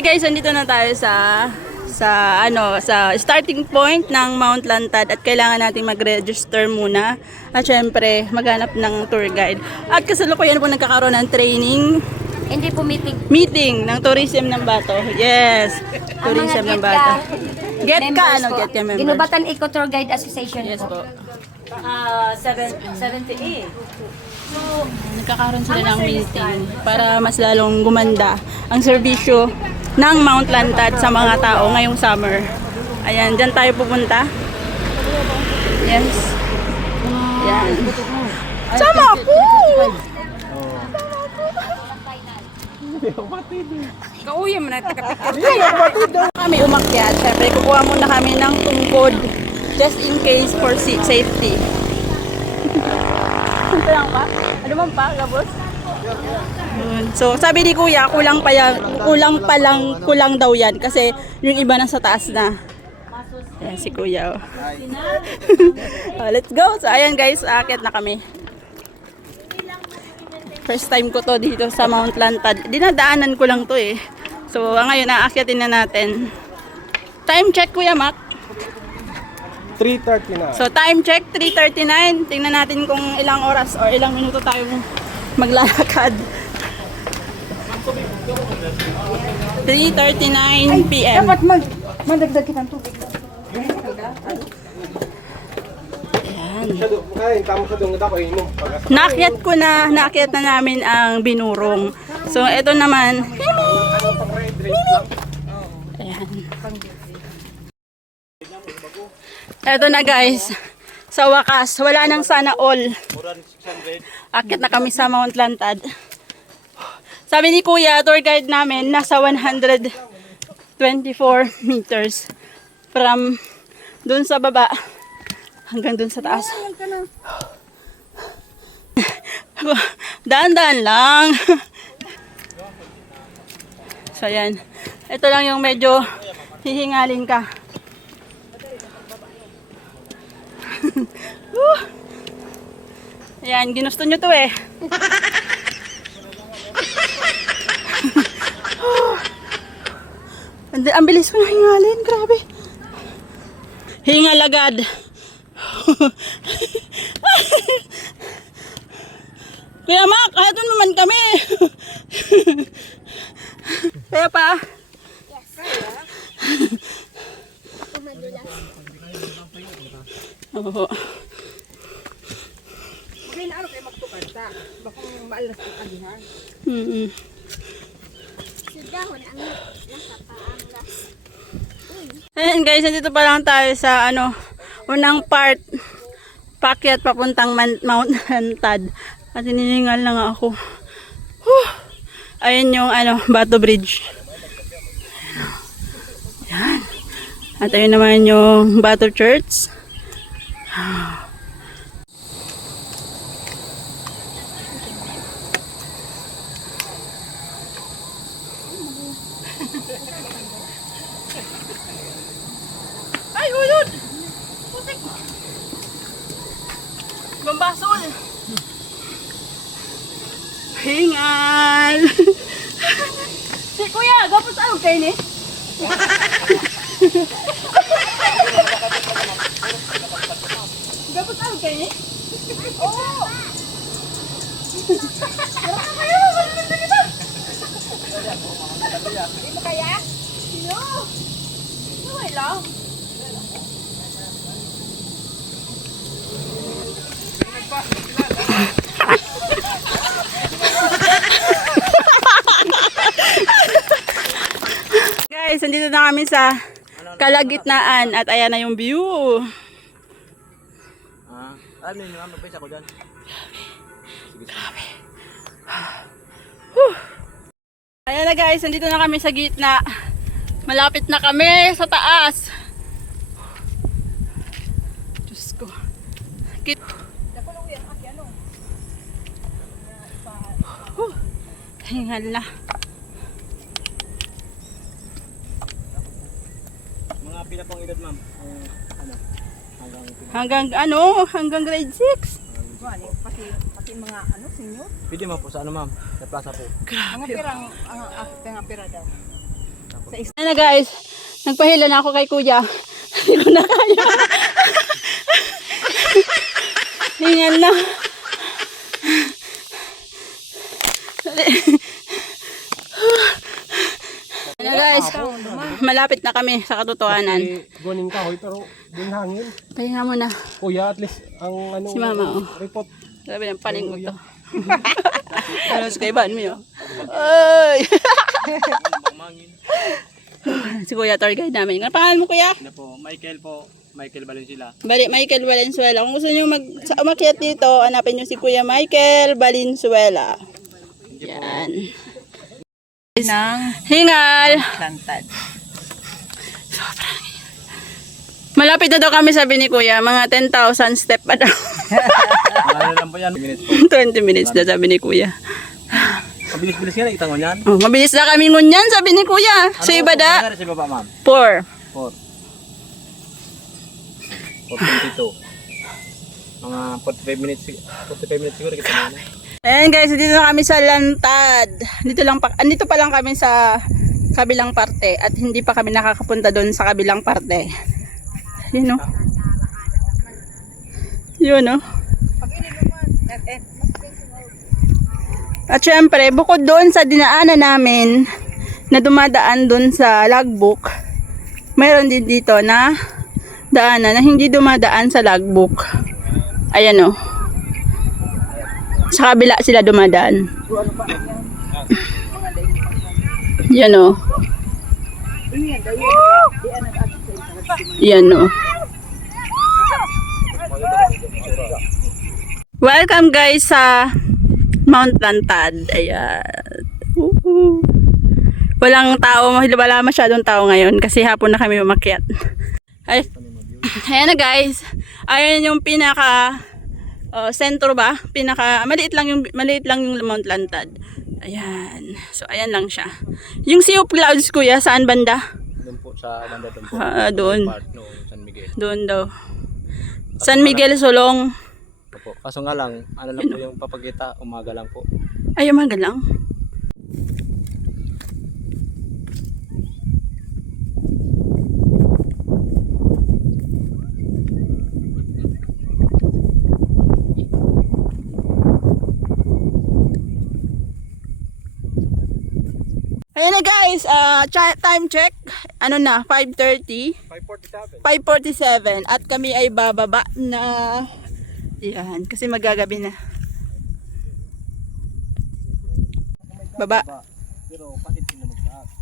Hi guys, nandito na tayo sa starting point ng Mount Lantad at kailangan nating mag-register muna at syempre maghanap ng tour guide. At kasalukuyan po nagkakaroon ng training, Hindi po meeting ng tourism ng Bato. Yes, tourism ng Bato. Get ka, ano, get ka members. Ginubatan Eco Tour Guide Association Yes po. 78. So, nagkakaroon sila ng meeting para mas lalong gumanda ang serbisyo ng Mount Lantad sa mga tao ngayong summer. Ayan, dyan tayo pupunta. Yes. Ayan. Sama ako! Kauya mo na Kami umakyat. Siyempre, kukuha muna kami ng tungkod just in case for safety. Ito lang pa? Ano man pa, gabos? So, sabi ni Kuya, kulang daw yan kasi yung iba nasa taas na. Ayan si Kuya. Let's go. So, ayan guys, aakyat na kami. First time ko to dito sa Mount Lantad. Dinadaanan ko lang to eh. So, ngayon, aakyatin na natin. Time check, Kuya Mac. 3:39. So, time check, 3:39. Tingnan natin kung ilang oras or ilang minuto tayo maglalakad. 3:39 PM. Dapat madagdag kitang tubig. Kain, tama sa dungod ako, inom. Naakyat na namin ang binurong. So, ito naman. Ayan. Ito na guys. Sa wakas, wala nang sana all. Akyat na kami sa Mount Lantad. Sabi ni Kuya, tour guide namin, nasa 124 meters. From dun sa baba hanggang dun sa taas. Daan-daan lang. So, ayan. Ito lang yung medyo hihingalin ka. Ayan, ginusto nyo to eh. Ang bilis ko na hingalin, grabe. Hingal agad. Kuya Mac, kahit naman kami. Kaya pa. Yes. Oo. Okay na ano kayo magtukad ta. Baka maalas ang alihan. Sudahon ang nasa paanglas. Ayan guys, nandito pa lang tayo sa unang part. Pakyat papuntang Mount Lantad. At hinihingal na nga ako. Ayan yung Bato Bridge. Ayan. At ayun naman yung Bato Church. Ay, ulod! Putik! Bambasol! Hingal! Si Kuya, gapos ano kayo ni? Gapos ano kayo ni? Oo! Wala ka kayo! Wala ka kita! Hindi mo kaya? Sino? Okay lang. Guys, nandito na kami sa kalagitnaan at ayan na yung view. Ano yun, magpisa ko dyan. Grabe. Ayan na guys, nandito na kami sa gitna. Malapit na kami sa taas. Diyos ko. Hingal na. Mga pila pang edad, ma'am. Hanggang grade 6. Pati mga senior. Pwede mo po sa ma'am? Sa plaza po. Grabe. Mga pirang pira daw. Ayan na guys, nagpahila na ako kay kuya. Hindi ko na kaya. Hingan na. Ayan na guys, malapit na kami sa katotohanan. Guning kahoy pero din hangin. Pahinga muna. Kuya, at least ang ano Si mama, oh. report. Sabi ng palingot to. Ano sa kaiban mo yun? Ay! Si kuya tour guide namin. Ano pangalan mo kuya? Ano po, Michael Valenzuela. Michael Valenzuela. Kung gusto nyo umakyat dito, hanapin nyo si Kuya Michael Valenzuela. Yan. Hingal. Lantad. Malapit na daw kami, sabi ni Kuya. Mga 10,000 step pa daw. Ano lang po yan? Minutes po. 20 minutes na, sabi ni Kuya. Mabilis-bilis nga, nakita mo yan? Oh, mabilis na kami ngunyan, sabi ni Kuya. Sa iba da? Ano sa baba, ma'am? 4. 4:22. Mga 45 minutes siguro kita na. Ayan guys, dito na kami sa Lantad. Andito pa lang kami sa kabilang parte at hindi pa kami nakakapunta doon sa kabilang parte. Yun o. Yun o. At syempre, bukod doon sa dinaanan namin na dumadaan doon sa logbook, mayroon din dito na daanan na hindi dumadaan sa logbook. Ayan o. Sa kabila sila dumadaan. Yan o. Yan o. Welcome guys sa Mount Lantad. Ayan. Walang tao, wala masyadong tao ngayon kasi hapon na kami umakyat. Ay, ayan na guys. Ayan yung pinaka sentro ba? Maliit lang yung Mount Lantad. Ayan. So ayan lang siya. Yung Sea of Clouds kuya, saan banda? Doon po sa banda doon po. Doon. Part no, San Miguel. Doon daw. San Miguel Solong. Opo. Kaso nga lang, ano lang po yung papagita, umaga lang po. Ay, umaga lang. Ayan na guys, time check. Ano na, 5:30. 5:47 at kami ay bababa na. Yan, kasi magagabi na. Baba. Pero bakit hindi magtaas?